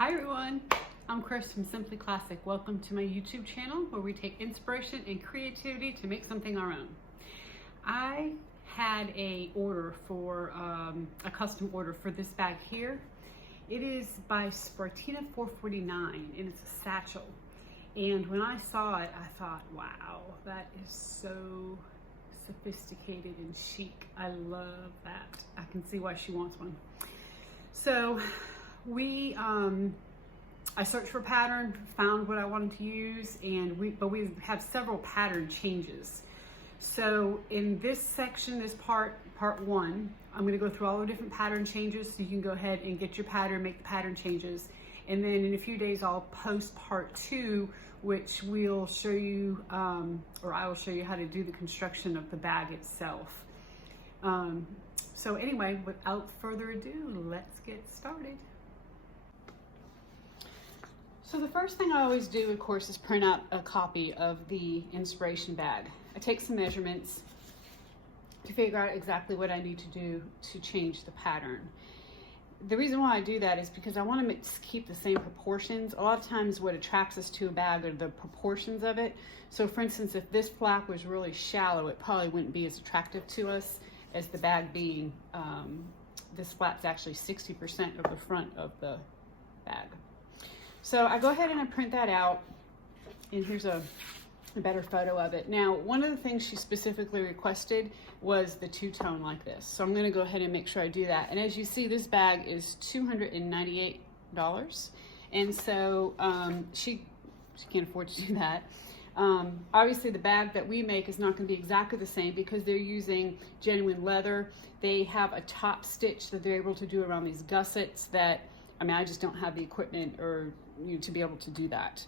Hi everyone, I'm Chris from Simply Classic. Welcome to my YouTube channel where we take inspiration and creativity to make something our own. I had a order for a custom order for this bag here. It is by Spartina 449 and it's a satchel. And when I saw it, I thought, wow, that is so sophisticated and chic. I love that. I can see why she wants one. So I searched for a pattern, found what I wanted to use, and we have several pattern changes. So in this section, this part one, I'm going to go through all the different pattern changes so you can go ahead and get your pattern, make the pattern changes. And then in a few days, I'll post part two, which we'll show you, or I will show you how to do the construction of the bag itself. So anyway, without further ado, let's get started. So the first thing I always do, of course, is print out a copy of the inspiration bag. I take some measurements to figure out exactly what I need to do to change the pattern. The reason why I do that is because I want to keep the same proportions. A lot of times what attracts us to a bag are the proportions of it. So for instance, if this flap was really shallow, it probably wouldn't be as attractive to us as the bag being, this flap's actually 60% of the front of the bag. So I go ahead and I print that out, and here's a better photo of it. Now, one of the things she specifically requested was the two-tone like this. So I'm gonna go ahead and make sure I do that. And as you see, this bag is $298. And so she can't afford to do that. Obviously the bag that we make is not gonna be exactly the same because they're using genuine leather. They have a top stitch that they're able to do around these gussets that, I mean, I just don't have the equipment or to be able to do that.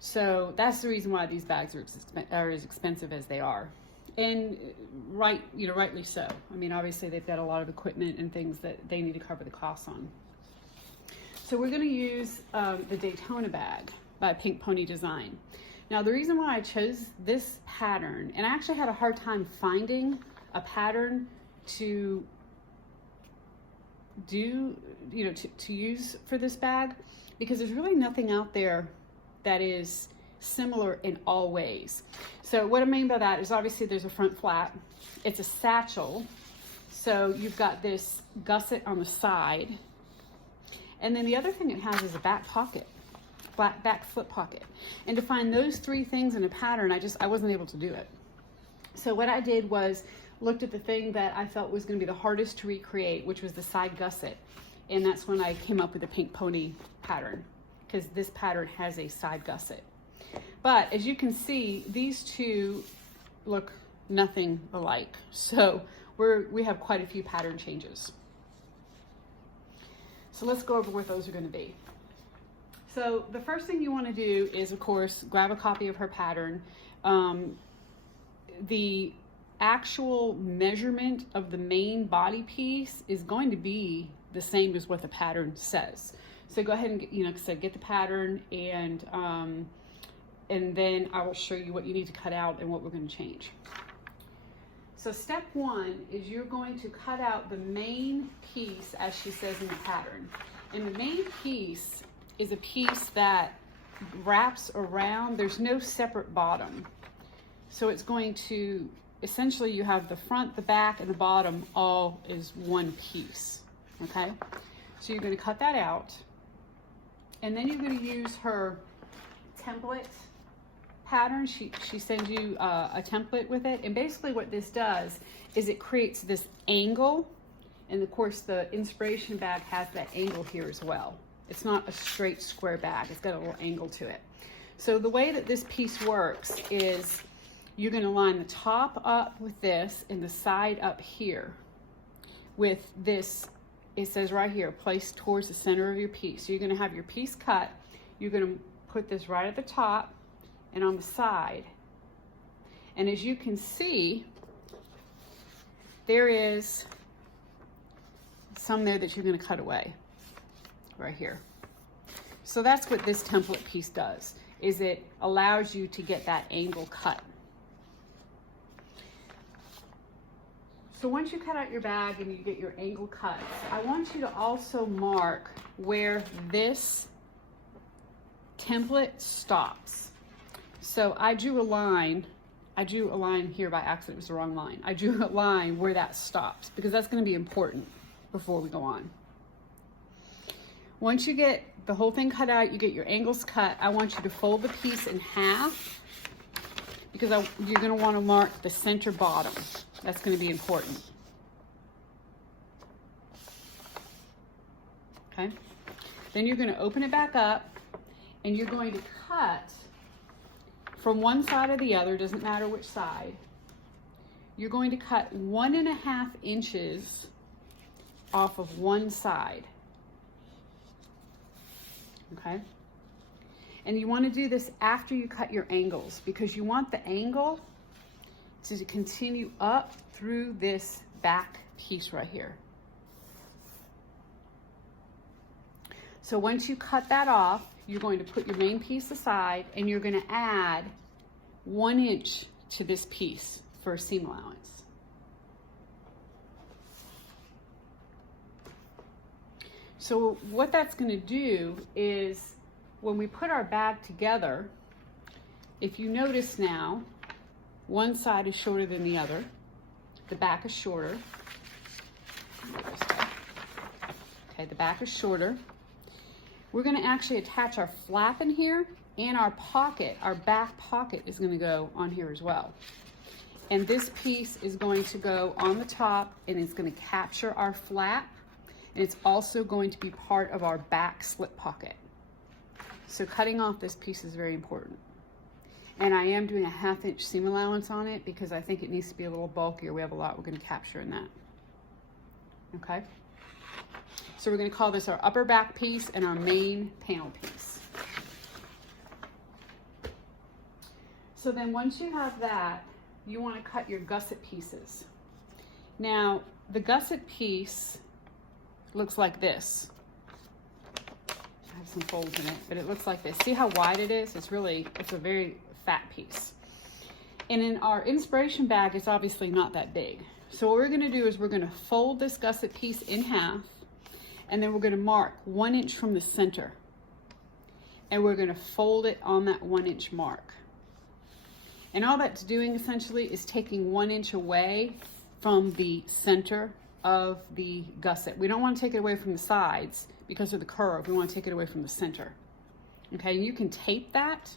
So that's the reason why these bags are as expensive as they are. And rightly so. I mean, obviously they've got a lot of equipment and things that they need to cover the costs on. So we're gonna use the Daytona Bag by Pink Pony Design. Now the reason why I chose this pattern, and I actually had a hard time finding a pattern to do, to use for this bag, because there's really nothing out there that is similar in all ways. So what I mean by that is obviously there's a front flap. It's a satchel. So you've got this gusset on the side. And then the other thing it has is a back pocket, back flip pocket. And to find those three things in a pattern, I wasn't able to do it. So what I did was looked at the thing that I felt was going to be the hardest to recreate, which was the side gusset. And that's when I came up with the Pink Pony pattern, because this pattern has a side gusset. But as you can see, these two look nothing alike. So we have quite a few pattern changes. So let's go over what those are going to be. So the first thing you want to do is, of course, grab a copy of her pattern. The actual measurement of the main body piece is going to be the same as what the pattern says. So go ahead and get the pattern, and then I will show you what you need to cut out and what we're going to change. So step one is you're going to cut out the main piece as she says in the pattern. And the main piece is a piece that wraps around, there's no separate bottom. So it's going to, essentially you have the front, the back, and the bottom all is one piece, okay? So you're gonna cut that out, and then you're gonna use her template pattern. She sends you a template with it, and basically what this does is it creates this angle, and of course the inspiration bag has that angle here as well. It's not a straight square bag, it's got a little angle to it. So the way that this piece works is you're gonna line the top up with this and the side up here with this, it says right here, placed towards the center of your piece. So you're gonna have your piece cut, you're gonna put this right at the top and on the side. And as you can see, there is some there that you're gonna cut away, right here. So that's what this template piece does, is it allows you to get that angle cut. So once you cut out your bag and you get your angle cuts, I want you to also mark where this template stops. So I drew a line here by accident. It was the wrong line. I drew a line where that stops because that's going to be important before we go on. Once you get the whole thing cut out, you get your angles cut, I want you to fold the piece in half because you're going to want to mark the center bottom. That's going to be important. Okay? Then you're going to open it back up and you're going to cut from one side or the other, doesn't matter which side. You're going to cut 1.5 inches off of one side. Okay? And you want to do this after you cut your angles because you want the angle to continue up through this back piece right here. So once you cut that off, you're going to put your main piece aside and you're going to add 1 inch to this piece for a seam allowance. So what that's going to do is when we put our bag together, if you notice now, one side is shorter than the other. The back is shorter. Okay, the back is shorter. We're going to actually attach our flap in here and our pocket, our back pocket is going to go on here as well. And this piece is going to go on the top and it's going to capture our flap and it's also going to be part of our back slip pocket. So cutting off this piece is very important. And I am doing a 1/2 inch seam allowance on it because I think it needs to be a little bulkier. We have a lot we're going to capture in that. Okay? So we're going to call this our upper back piece and our main panel piece. So then once you have that, you want to cut your gusset pieces. Now, the gusset piece looks like this. I have some folds in it, but it looks like this. See how wide it is? It's a very fat piece. And in our inspiration bag, it's obviously not that big. So what we're going to do is we're going to fold this gusset piece in half. And then we're going to mark 1 inch from the center. And we're going to fold it on that 1 inch mark. And all that's doing essentially is taking 1 inch away from the center of the gusset. We don't want to take it away from the sides because of the curve. We want to take it away from the center. Okay, and you can tape that.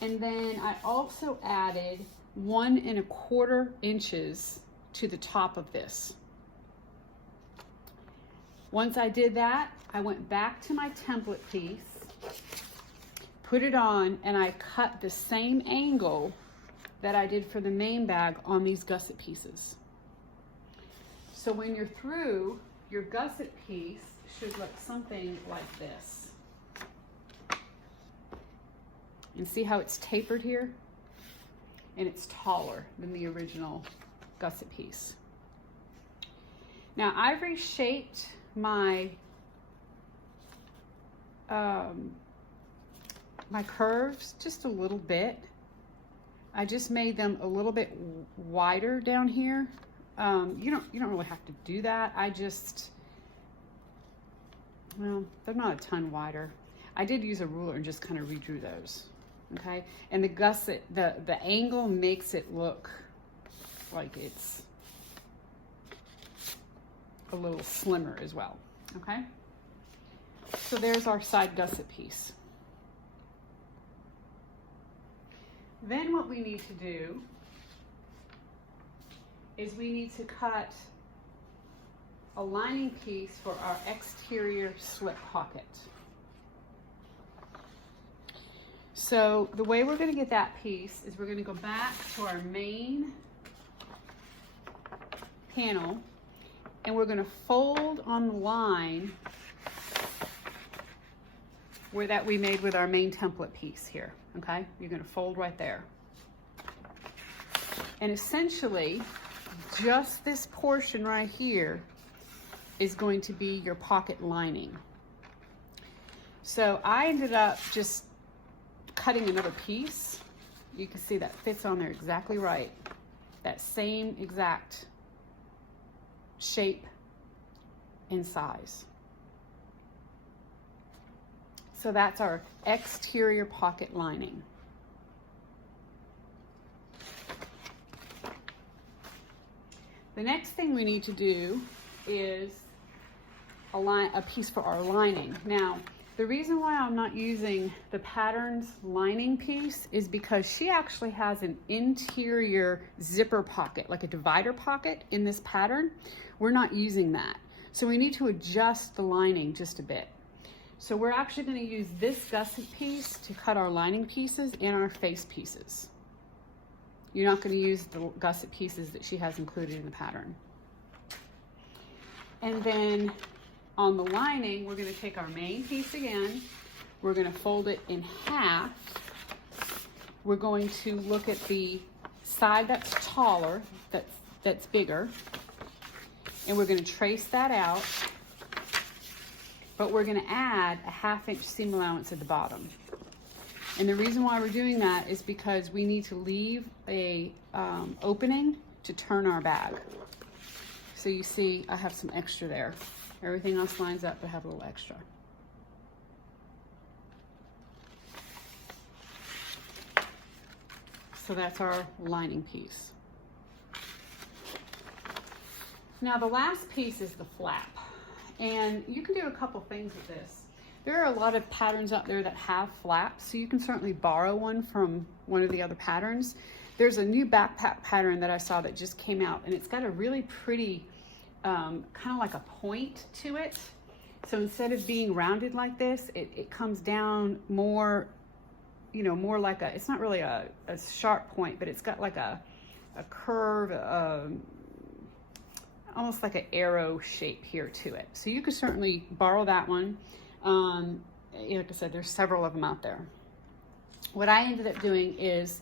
And then I also added 1 1/4 inches to the top of this. Once I did that, I went back to my template piece, put it on, and I cut the same angle that I did for the main bag on these gusset pieces. So when you're through, your gusset piece should look something like this. And see how it's tapered here? And it's taller than the original gusset piece. Now I've reshaped my my curves just a little bit. I just made them a little bit wider down here. You don't really have to do that. Well, they're not a ton wider. I did use a ruler and just kind of redrew those. Okay, and the gusset, the angle makes it look like it's a little slimmer as well. Okay, so there's our side gusset piece. Then what we need to do is we need to cut a lining piece for our exterior slip pocket. So the way we're going to get that piece is we're going to go back to our main panel and we're going to fold on the line where that we made with our main template piece here. Okay, you're going to fold right there. And essentially, just this portion right here is going to be your pocket lining. So I ended up just cutting another piece. You can see that fits on there exactly right. That same exact shape and size. So that's our exterior pocket lining. The next thing we need to do is a piece for our lining. Now, the reason why I'm not using the pattern's lining piece is because she actually has an interior zipper pocket, like a divider pocket in this pattern. We're not using that. So we need to adjust the lining just a bit. So we're actually going to use this gusset piece to cut our lining pieces and our face pieces. You're not going to use the gusset pieces that she has included in the pattern. And then on the lining, we're going to take our main piece again. We're going to fold it in half. We're going to look at the side that's taller, that's bigger, and we're going to trace that out. But we're going to add a 1/2 inch seam allowance at the bottom. And the reason why we're doing that is because we need to leave a opening to turn our bag. So you see, I have some extra there. Everything else lines up, but I have a little extra. So that's our lining piece. Now the last piece is the flap. And you can do a couple things with this. There are a lot of patterns out there that have flaps, so you can certainly borrow one from one of the other patterns. There's a new backpack pattern that I saw that just came out, and it's got a really pretty, kind of like a point to it. So instead of being rounded like this, it comes down more, you know, more like a, it's not really a sharp point, but it's got like a curve, almost like an arrow shape here to it. So you could certainly borrow that one. Like I said, there's several of them out there. What I ended up doing is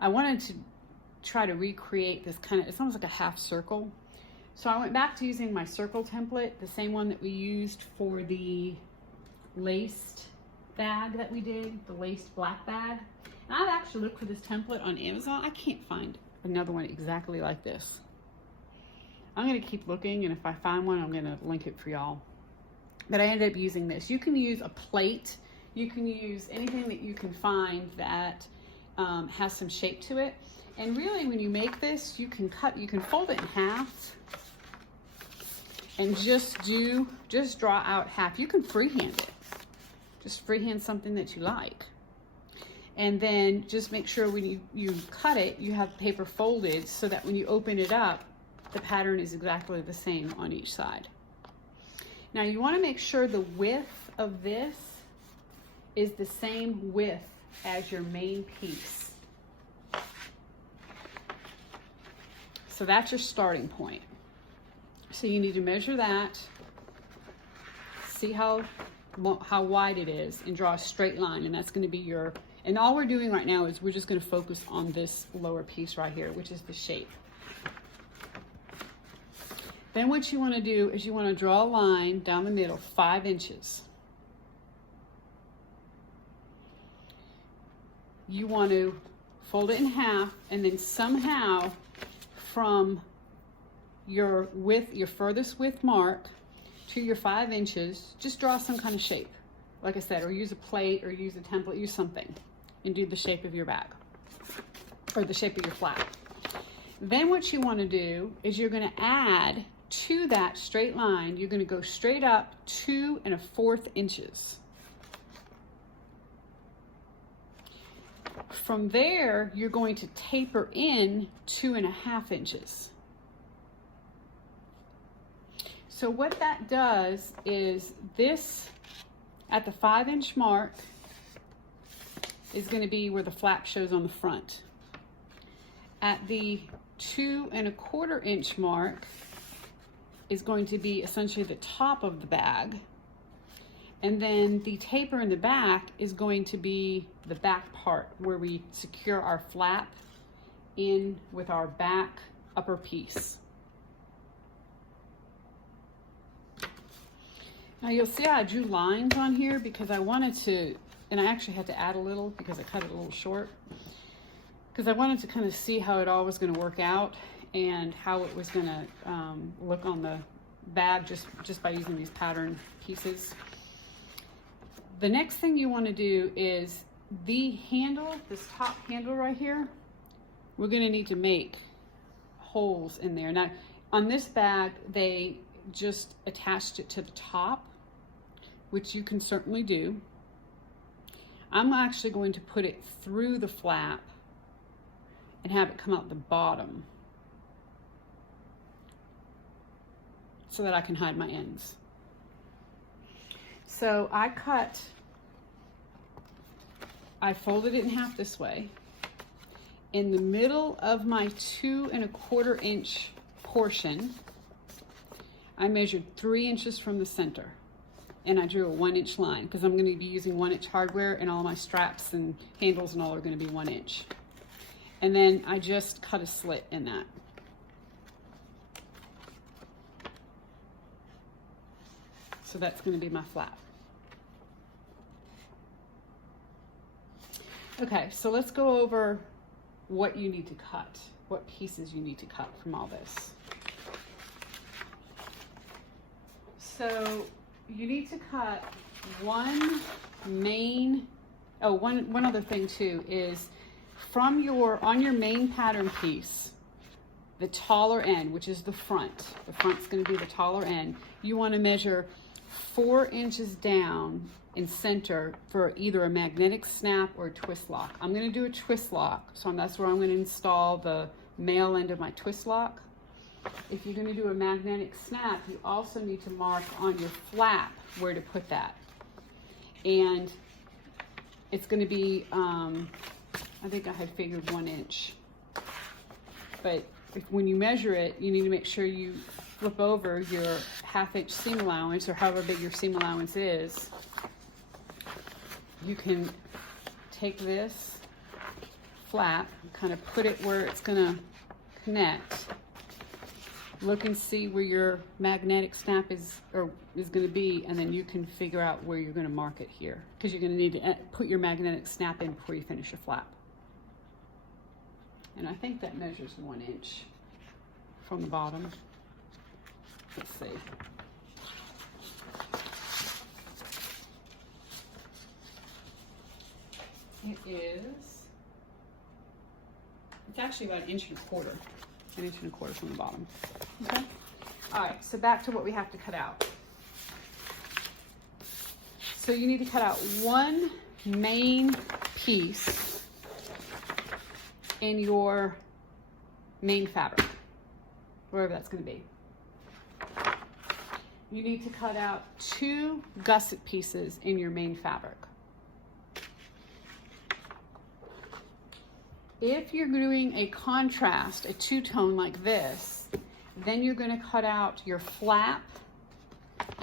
I wanted to try to recreate this kind of, it's almost like a half circle. So I went back to using my circle template, the same one that we used for the laced bag that we did, the laced black bag. And I've actually looked for this template on Amazon. I can't find another one exactly like this. I'm gonna keep looking, and if I find one, I'm gonna link it for y'all. But I ended up using this. You can use a plate. You can use anything that you can find that has some shape to it. And really, when you make this, you can fold it in half and just draw out half. You can freehand it. Just freehand something that you like. And then just make sure when you cut it, you have paper folded so that when you open it up, the pattern is exactly the same on each side. Now you want to make sure the width of this is the same width as your main piece. So that's your starting point. So you need to measure that, see how wide it is, and draw a straight line, and that's going to be your, and all we're doing right now is we're just going to focus on this lower piece right here, which is the shape. Then what you want to do is you want to draw a line down the middle, 5 inches. You want to fold it in half, and then somehow from your width, your furthest width mark to your 5 inches, just draw some kind of shape. Like I said, or use a plate, or use a template, use something, and do the shape of your bag, or the shape of your flap. Then what you want to do is you're going to add to that straight line, you're going to go straight up 2 1/4 inches. From there, you're going to taper in 2 1/2 inches. So what that does is this, at the 5 inch mark, is going to be where the flap shows on the front. At the 2 1/4 inch mark is going to be essentially the top of the bag. And then the taper in the back is going to be the back part where we secure our flap in with our back upper piece. Now you'll see I drew lines on here because I wanted to, and I actually had to add a little because I cut it a little short, because I wanted to kind of see how it all was going to work out and how it was going to look on the bag just by using these pattern pieces. The next thing you want to do is the handle, this top handle right here, we're going to need to make holes in there. Now, on this bag, they just attached it to the top, which you can certainly do. I'm actually going to put it through the flap and have it come out the bottom so that I can hide my ends. So I folded it in half this way. In the middle of my 2 1/4 inch portion, I measured 3 inches from the center, and I drew a 1 inch line because I'm going to be using 1 inch hardware, and all my straps and handles and all are going to be 1 inch. And then I just cut a slit in that. So that's going to be my flap. Okay, so let's go over what you need to cut, what pieces you need to cut from all this. So you need to cut one other thing too is from on your main pattern piece, the taller end, which is the front's going to be the taller end, you want to measure 4 inches down in center for either a magnetic snap or a twist lock. I'm going to do a twist lock, so that's where I'm going to install the male end of my twist lock. If you're going to do a magnetic snap, you also need to mark on your flap where to put that. And it's going to be, I think I had figured 1 inch. But when you measure it, you need to make sure you flip over your 1/2 inch seam allowance, or however big your seam allowance is. You can take this flap, kind of put it where it's going to connect. Look and see where your magnetic snap is going to be, and then you can figure out where you're going to mark it here, because you're going to need to put your magnetic snap in before you finish your flap. And I think that measures 1 inch from the bottom. Let's see. It's actually about 1 1/4 inches. 1 1/4 inches from the bottom. Okay. All right, so back to what we have to cut out. So you need to cut out one main piece in your main fabric, wherever that's going to be. You need to cut out 2 gusset pieces in your main fabric. If you're doing a contrast, a 2-tone like this, then you're going to cut out your flap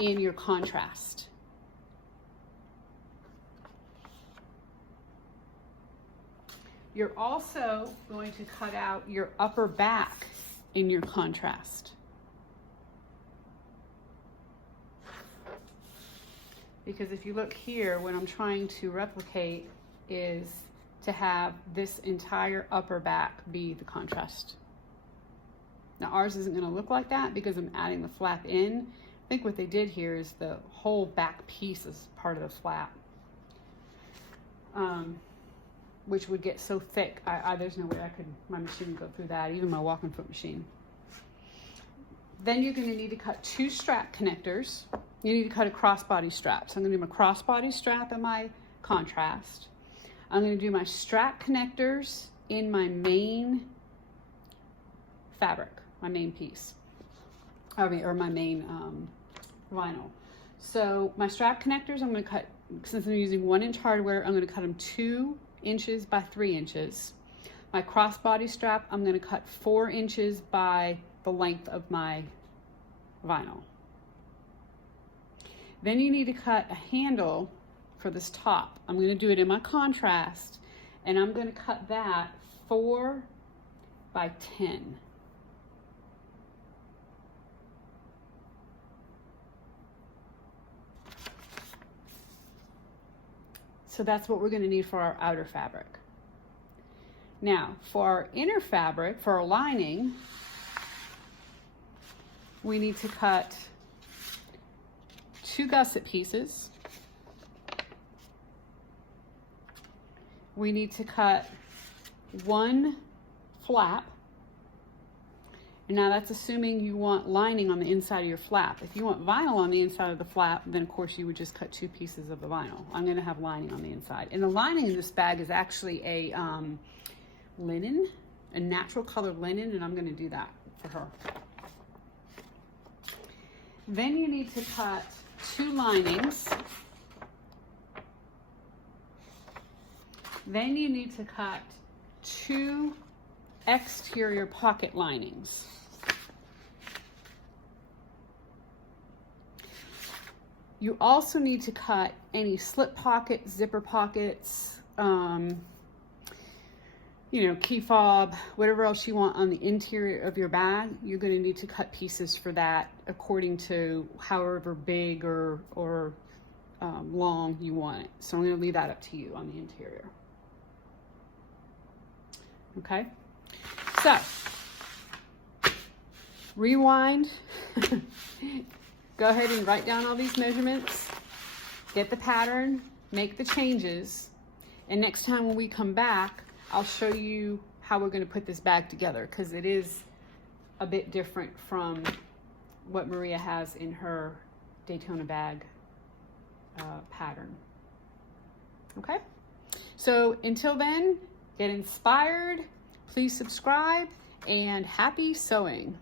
in your contrast. You're also going to cut out your upper back in your contrast. Because if you look here, what I'm trying to replicate is to have this entire upper back be the contrast. Now ours isn't going to look like that because I'm adding the flap in. I think what they did here is the whole back piece is part of the flap, which would get so thick. There's no way my machine would go through that, even my walking foot machine. Then you're going to need to cut 2 strap connectors. You need to cut a crossbody strap. So I'm going to do my crossbody strap in my contrast. I'm going to do my strap connectors in my main fabric, my main piece, or my main vinyl. So my strap connectors, I'm going to cut, since I'm using 1 inch hardware, I'm going to cut them 2 inches by 3 inches. My crossbody strap, I'm going to cut 4 inches by the length of my vinyl. Then you need to cut a handle for this top. I'm going to do it in my contrast, and I'm going to cut that 4 by 10. So that's what we're going to need for our outer fabric. Now, for our inner fabric, for our lining, we need to cut 2 gusset pieces we need to cut one flap. And now that's assuming you want lining on the inside of your flap. If you want vinyl on the inside of the flap, then of course you would just cut 2 pieces of the vinyl. I'm going to have lining on the inside. And the lining in this bag is actually a linen, a natural colored linen, and I'm going to do that for her. Then you need to cut 2 linings. Then you need to cut 2 exterior pocket linings. You also need to cut any slip pockets, zipper pockets, you know, key fob, whatever else you want on the interior of your bag. You're going to need to cut pieces for that according to however big or long you want it. So I'm going to leave that up to you on the interior. Okay, so rewind. Go ahead and write down all these measurements, get the pattern, make the changes, and next time when we come back, I'll show you how we're going to put this bag together, because it is a bit different from what Maria has in her Daytona Bag pattern. Okay, so until then, get inspired, please subscribe, and happy sewing.